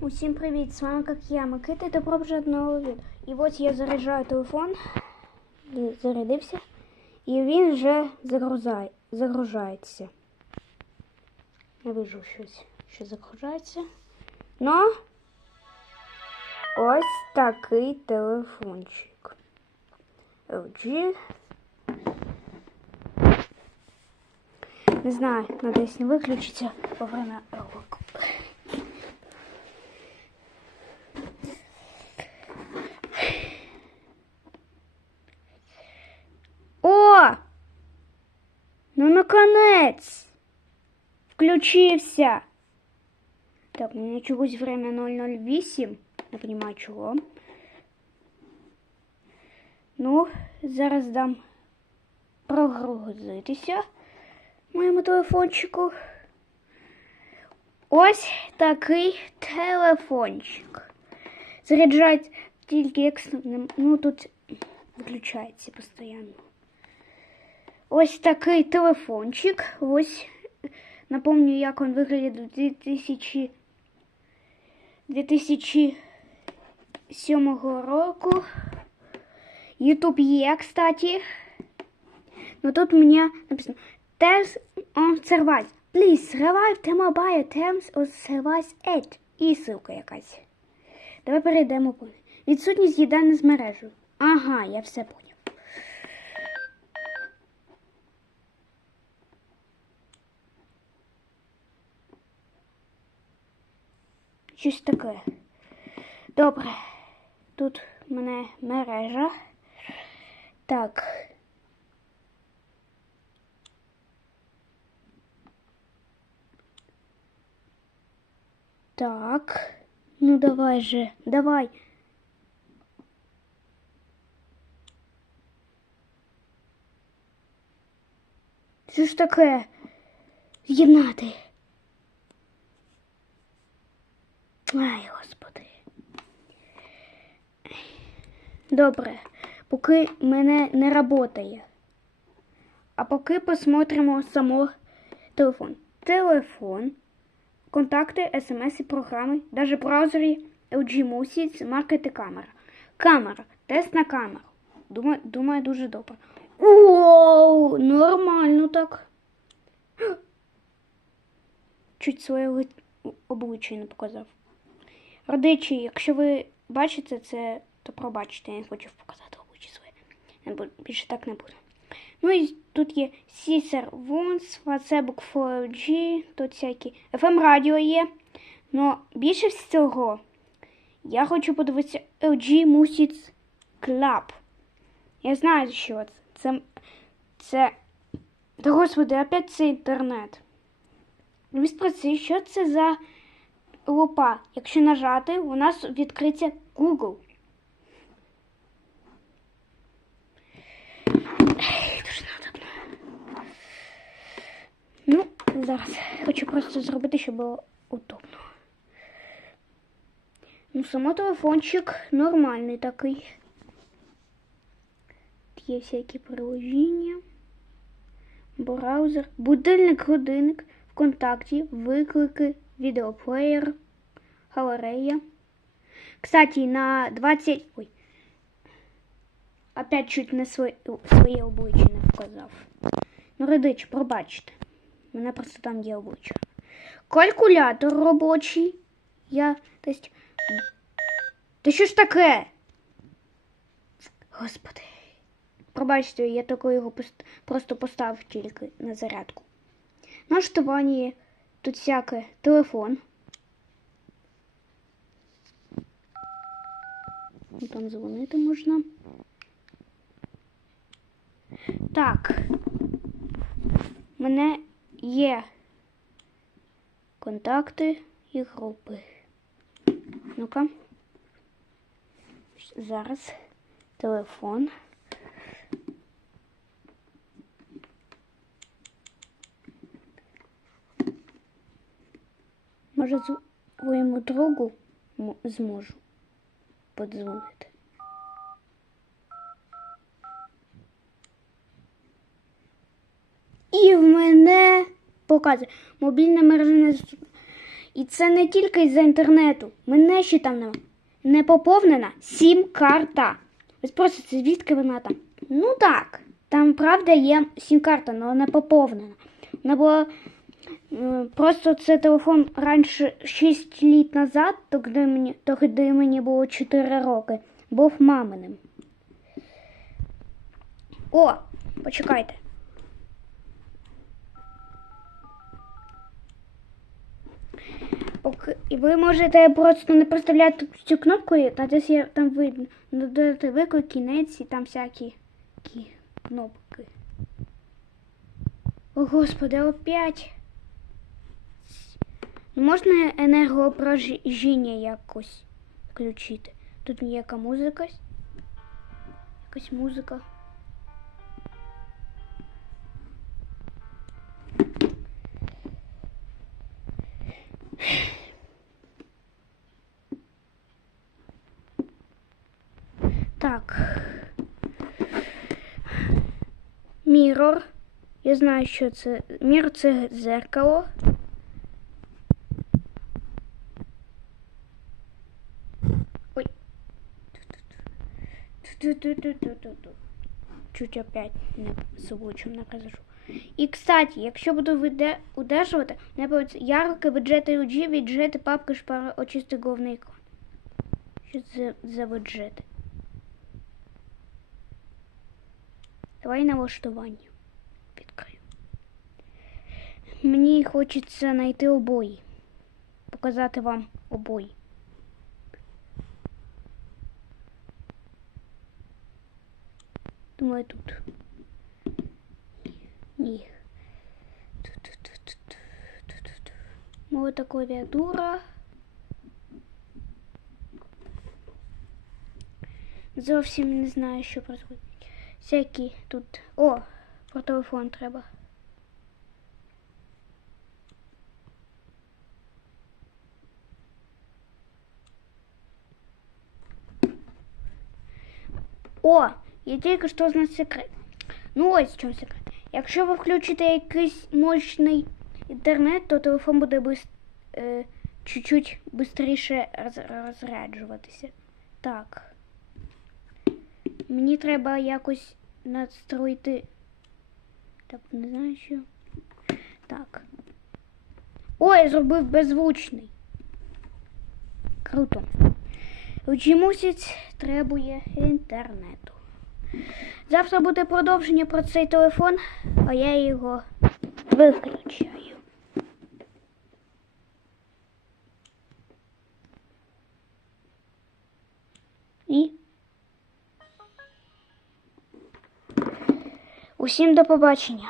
Усім привіт! З вами як я, Микита, добро на відео. І ось я заряджаю телефон, зарядився, і він вже загрузає, загружається. Я вижу щось, що загружається. Ну, ось такий телефончик. LG. Не знаю, надо если не выключиться во время ролика. О! Ну, наконец! Включився. Так, у меня чогось время 008. Не понимаю чого. Ну, зараз дам прогрузитися моєму телефончику. Ось такий телефончик. Заряджається тільки як ну тут виключається постійно. Ось такий телефончик. Ось напомню, як він виглядає у 2000 2007 року. YouTube є, кстати. Но тут у меня написано Terms on Service. Please revive the mobile terms on Service Edge. І ссылка якась. Давай перейдемо. Відсутність їдальне з мережею. Ага, я все поняв. Щось таке. Добре. Тут в мене мережа. Так. Так. Ну давай же, давай. Що ж таке? З'єднати. Ай, господи. Добре, поки мене не работає. А поки посмотримо само телефон. Телефон, контакти, смс і програми, даже браузері LG мусить, маркети камера. Камера, тест на камеру. Думаю, думаю, дуже добре. Оу, нормально так. Чуть своє обличчя не показав. Родичі, якщо ви бачите це, то пробачте, я не хочу показати обличчя своє. Більше так не буде. Ну і тут є Caesar WhatsApp for LG, тут всякі FM радіо є. Но більше всього я хочу подивитися LG Music Club. Я знаю, що це. Це. це... Та господи, опять це інтернет. Ви спроси, що це за лупа? Якщо нажати, у нас відкриться Google. Ну, зараз хочу просто зробити, щоб було удобно. Ну, само телефончик нормальний такий. Тут Є всякі приложення, браузер, будильник, годинник, ВКонтакті, виклики, відеоплеєр, галерея. Кстати, на 20... Ой. Опять чуть не своє, своє обличчя не показав. Ну, родич, пробачте. Мене просто там є обличчя. Калькулятор робочий. Я, то есть... Та що ж таке? Господи. Пробачте, я тако його пост- просто поставив тільки на зарядку. Налаштування тут всяке телефон. Там дзвонити можна. Так. У мене є контакти і групи. Ну-ка. Зараз телефон. Може, своєму другу зможу подзвонити. І в мене показує мобільна мережа недоступна. І це не тільки із-за інтернету. Мене ще там нема. Не поповнена сім-карта. Ви спросите, звідки вона там? Ну так, там правда є сім-карта, але не поповнена. Вона була просто це телефон раніше 6 літ назад, тоді мені, тоді мені було 4 роки, був маминим. О, почекайте. І ви можете просто не проставляти цю кнопку, та десь є там видно. Додати виклик, кінець і там всякі кнопки. О, господи, опять. Можна енергоопражіння якось включити. Тут є яка музика. Якась музика. Так. Мірор. Я знаю, що це. Мірор це зеркало. Чуть опять не звучим накажу. І, кстати, якщо буду удержувати, не ярко бюджети UG, віджети папки шпара очисти головний екран. Що це за бюджети? Давай налаштування. Відкрию. Мені хочеться знайти обої. Показати вам обої. Думаю, тут. Ні. Тут-тут-тут-тут-тут-тут. Мова клавіатура. Зовсім не знаю, що происходить. Всякі тут. О, про телефон треба. О, Я тільки що знаю секрет. Ну ось в чому секрет. Якщо ви включите якийсь мощний інтернет, то телефон буде бис... е, чуть-чуть швидше роз... розряджуватися. Так. Мені треба якось настроїти. Так, не знаю що. Так. Ой, я зробив беззвучний. Круто. Чомусь требує інтернету. Завтра буде продовження про цей телефон, а я його виключаю. І усім до побачення.